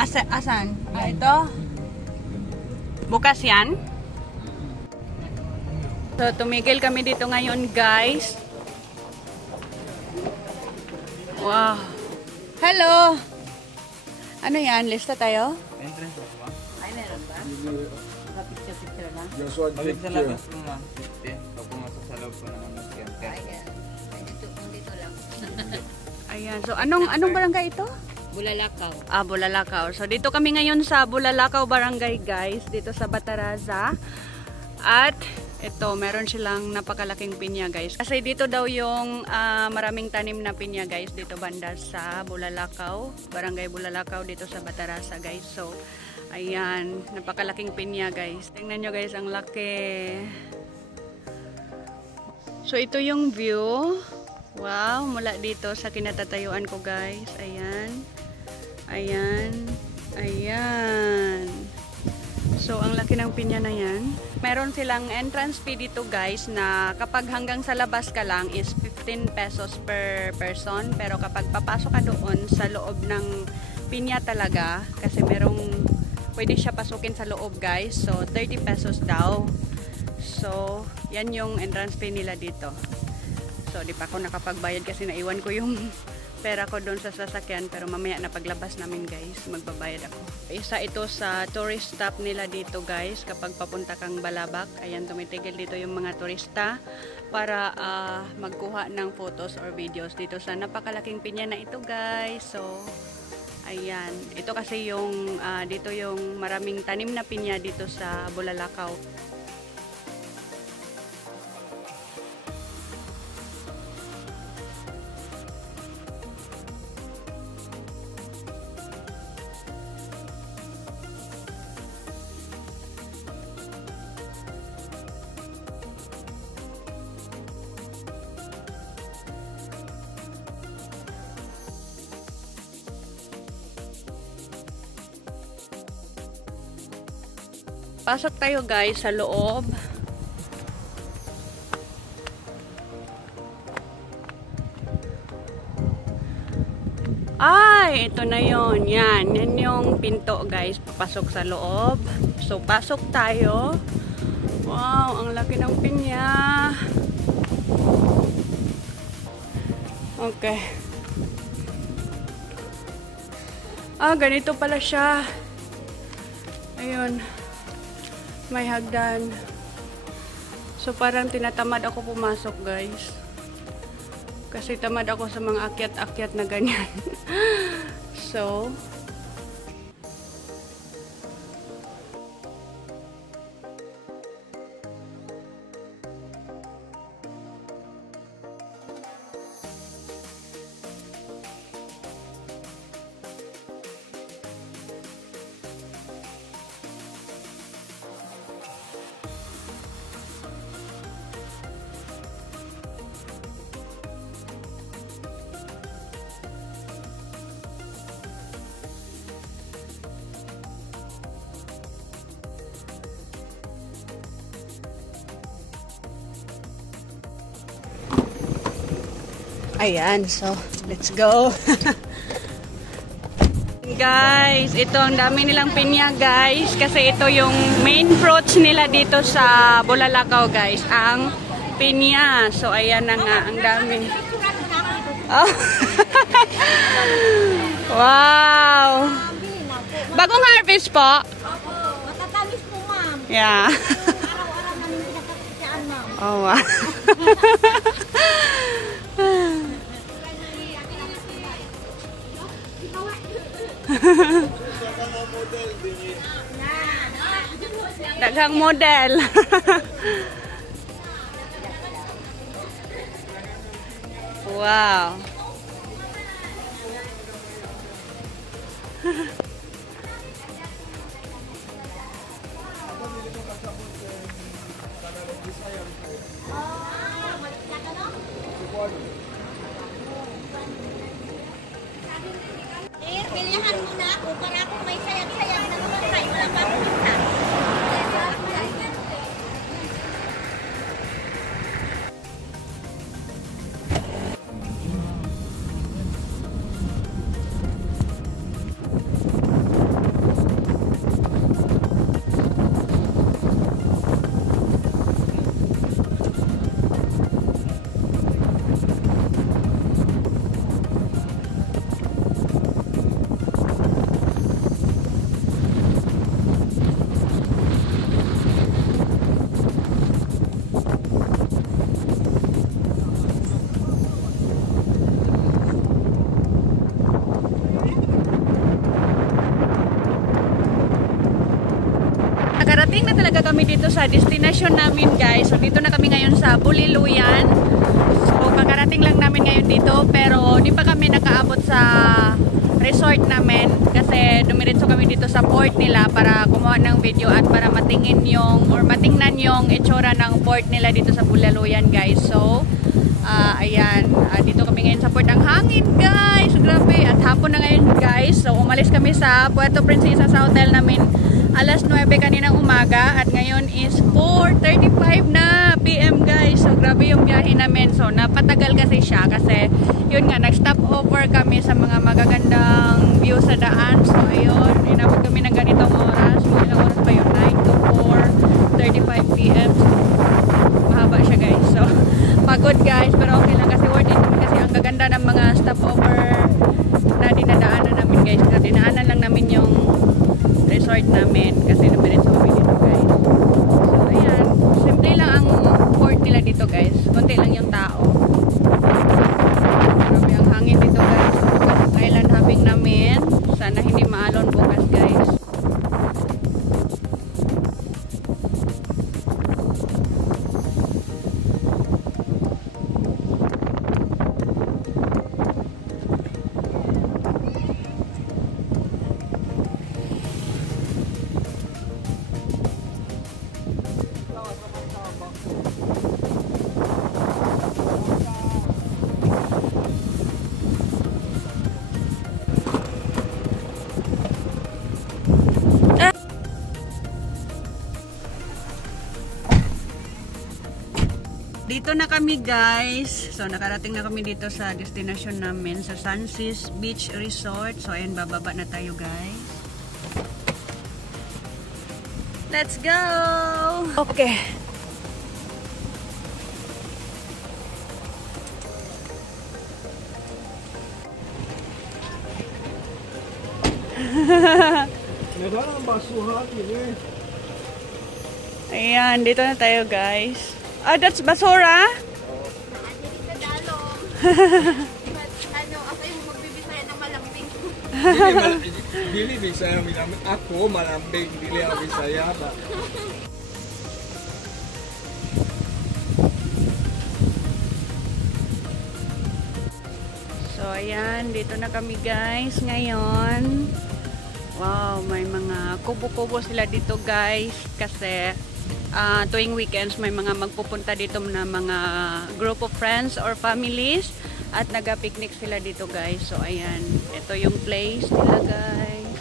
Asan? Ito? Bukas yan? So, tumigil kami dito ngayon, guys. Wow. Hello! Ano yan? Lista tayo? Entrance ba? Ay, meron ba? Picture na? Just one Pag sa picture. labas mo ma'am, 50. Pag pumasok sa loob po naman mas 10. Ay, dito lang. Ayan. So, anong barangay ito? Bulalakaw. Bulalakaw. So, dito kami ngayon sa Bulalakaw Barangay, guys. Dito sa Bataraza. At, ito, meron silang napakalaking pinya, guys. Kasi dito daw yung maraming tanim na pinya, guys. Dito banda sa Bulalakaw. Barangay Bulalakaw, dito sa Bataraza, guys. So, ayan. Napakalaking pinya, guys. Tingnan nyo, guys. Ang laki. So, ito yung view. Wow, mula dito sa kinatatayuan ko, guys. Ayan. Ayan. Ayan. So, ang laki ng pinya na yan. Meron silang entrance fee dito, guys, na kapag hanggang sa labas ka lang is 15 pesos per person. Pero kapag papasok ka doon sa loob ng pinya talaga, kasi merong pwede siya pasukin sa loob, guys. So, 30 pesos daw. So, yan yung entrance fee nila dito. So, di pa ako nakapagbayad kasi naiwan ko yung pera ko doon sa sasakyan. Pero mamaya na paglabas namin, guys, magbabayad ako. Isa ito sa tourist stop nila dito, guys, kapag papunta kang Balabac. Ayan, tumitigil dito yung mga turista para magkuha ng photos or videos dito sa napakalaking pinya na ito, guys. So, ayan. Ito kasi yung, dito yung maraming tanim na pinya dito sa Bulalakaw. Pasok tayo, guys, sa loob. Ay, ito na yon. Yan. Yan yung pinto, guys. Papasok sa loob. So, pasok tayo. Wow, ang laki ng pinya. Okay. Ganito pala siya. Ayun. May hagdan. So, parang tinatamad ako pumasok, guys. Kasi tamad ako sa mga akyat-akyat na ganyan. So, ayan, so let's go. Guys, ito ang dami nilang pinya, guys, kasi ito yung main fruits nila dito sa Bulalakaw, guys, ang pinya. So ayan na nga, ang dami. Oh. Wow. Bagong harvest po. Matatamis po, ma'am. Yeah. Araw-araw namin pinapakisaan, ma'am. Oh, wow. Daghang model. Wow. Bilihan mo na ako para ako may sayang-sayang na mamatay. Wala pa akong minta. nakarating na talaga kami dito sa destination namin guys. So dito na kami ngayon sa Buliluyan. So kakarating lang namin ngayon dito pero di pa kami nakaabot sa resort namin kasi dumiretso kami dito sa port nila para kumuha ng video at para matingnan yung itsura ng port nila dito sa Buliluyan guys. So ayan, dito kami ngayon sa port. Ang hangin guys, grabe, at hapon na ngayon guys. So umalis kami sa Puerto Princesa sa hotel namin alas 9 kaninang umaga at ngayon is 4:35 na PM guys. So grabe yung biyahe namin. So napatagal kasi siya kasi yun nga, nag-stop over kami sa mga magagandang view sa daan. So ayun, inabot kami ng ganitong oras. So ilang oras pa yun? 9 to 4:35 PM. So mahaba siya guys. So pagod guys, pero okay lang kasi worth it naman kasi ang gaganda ng mga stopover na dinadaanan namin guys. Kasi dinaanan lang namin yung resort namin kasi dumiretso kami dito guys. So ayan, simple lang ang port nila dito guys. Konti lang yung tao. Grabe ang hangin dito guys. Island hopping namin. Sana hindi maalon bukas guys. Dito na kami guys. So nakarating na kami dito sa destination namin sa Sunseas Beach Resort. So ayun, bababa na tayo guys. Let's go! Okay. Ayan, dito na tayo guys. That's basura? Ano, ako yung magbibisaya ng malambing. Dili Bisaya ako malambing, dili ako Bisaya ba. So ayan, dito na kami guys ngayon. Wow, may mga kubo-kubo sila dito guys kasi tuwing weekends may mga magpupunta dito na mga group of friends or families at nag-picnic sila dito guys. So ayan, ito yung place nila guys.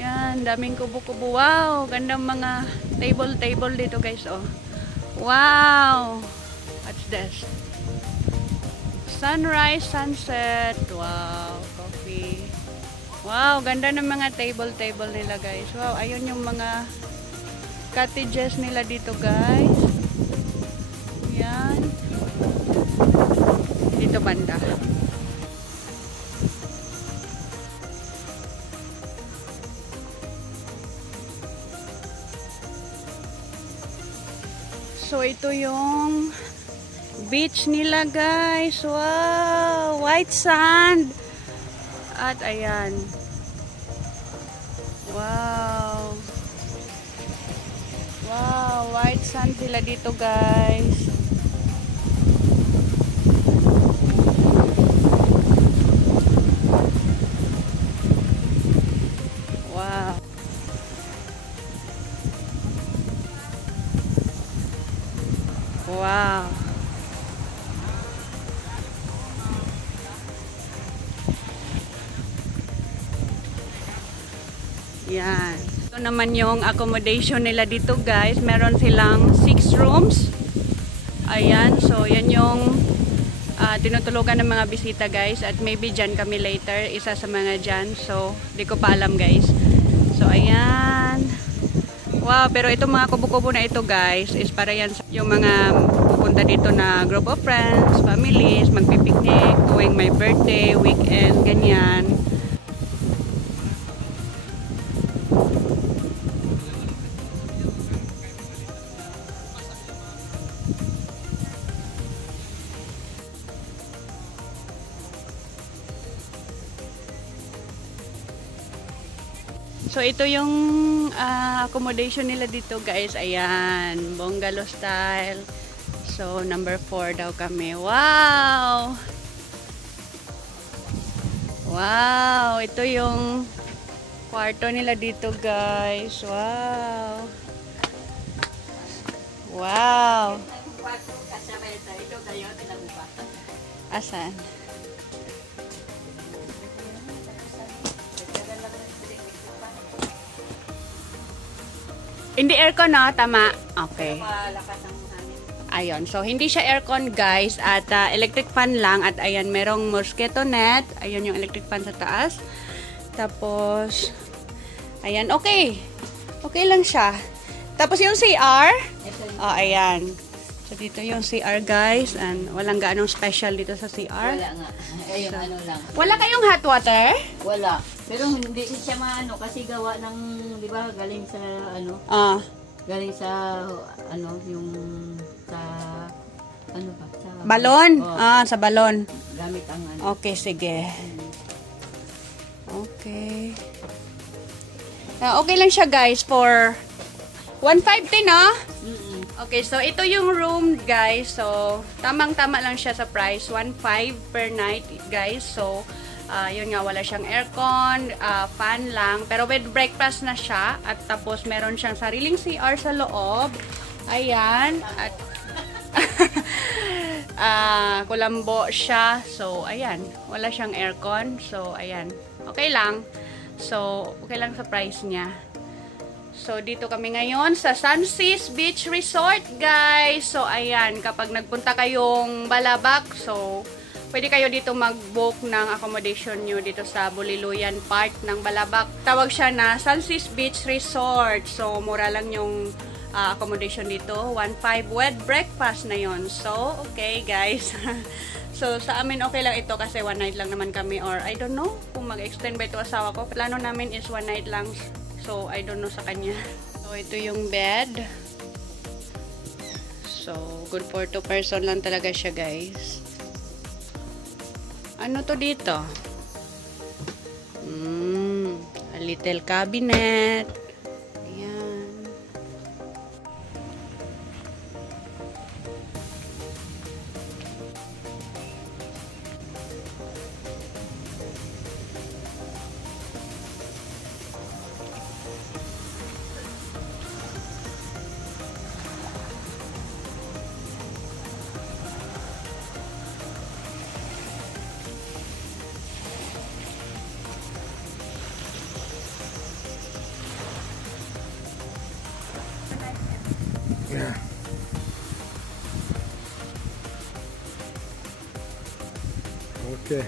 Yan, daming kubo-kubo. Wow, gandang mga table dito guys. Oh. Wow, what's this? Sunrise, sunset. Wow, coffee. Wow, ganda ng mga table nila guys. Wow, ayun yung mga cottages nila dito guys. Yan. Dito banda. So ito yung beach nila guys. Wow, white sand. At ayan. Wow. Wow, white sand sila dito guys. Wow. Wow. Yan. Ito naman yung accommodation nila dito guys. Meron silang 6 rooms. Ayan. So, yan yung tinutulugan ng mga bisita guys. At maybe dyan kami later. Isa sa mga dyan. So, di ko pa alam guys. So, ayan. Wow. Pero itong mga kubo-kubo na ito guys is para yan sa yung mga pupunta dito na group of friends, families, magpipiknik, tuwing may birthday, weekend, ganyan. So, ito yung accommodation nila dito, guys. Ayan. Bungalow style. So, number 4 daw kami. Wow! Wow! Ito yung kwarto nila dito, guys. Wow! Wow! Asan? Hindi aircon, no? Tama. Okay. Ayun. So, hindi siya aircon, guys. At electric fan lang. At ayan, merong mosquito net. Ayun yung electric fan sa taas. Tapos, ayan. Okay. Okay lang siya. Tapos yung CR. Oh, ayan. So, dito yung CR, guys. And walang gaanong special dito sa CR. Wala nga. Ayun, ano lang. Wala kayong hot water? Wala. Pero hindi siya maano kasi gawa ng, di ba, galing sa ano, Ah. galing sa ano, yung sa ano ba? Sa Balon? Oh, Ah, sa balon. gamit ang ano. Okay, sige. Okay. Okay lang siya, guys, for 150, no? Mm-mm. Okay, so ito yung room, guys. So, tamang-tama lang siya sa price. 1.5 per night, guys. So, yun nga, wala siyang aircon, fan lang. Pero with breakfast na siya. At tapos, meron siyang sariling CR sa loob. Ayan. At, kulambo siya. So, ayan. Wala siyang aircon. So, ayan. Okay lang. So, okay lang sa price niya. So, dito kami ngayon sa Sunseas Beach Resort, guys. So, ayan, kapag nagpunta kayong Balabac, so, pwede kayo dito mag-book ng accommodation nyo dito sa Buliluyan Park ng Balabac. Tawag siya na Sunseas Beach Resort. So, mura lang yung accommodation dito. 1.5 with breakfast na yon. So, okay, guys. So, sa amin okay lang ito kasi one night lang naman kami, or I don't know kung mag-extend ba ito asawa ko. Plano namin is one night lang. So, I don't know sa kanya. So, ito yung bed. So, good for 2 person lang talaga siya, guys. Ano to dito? A little cabinet. Ayan. Yeah. Okay.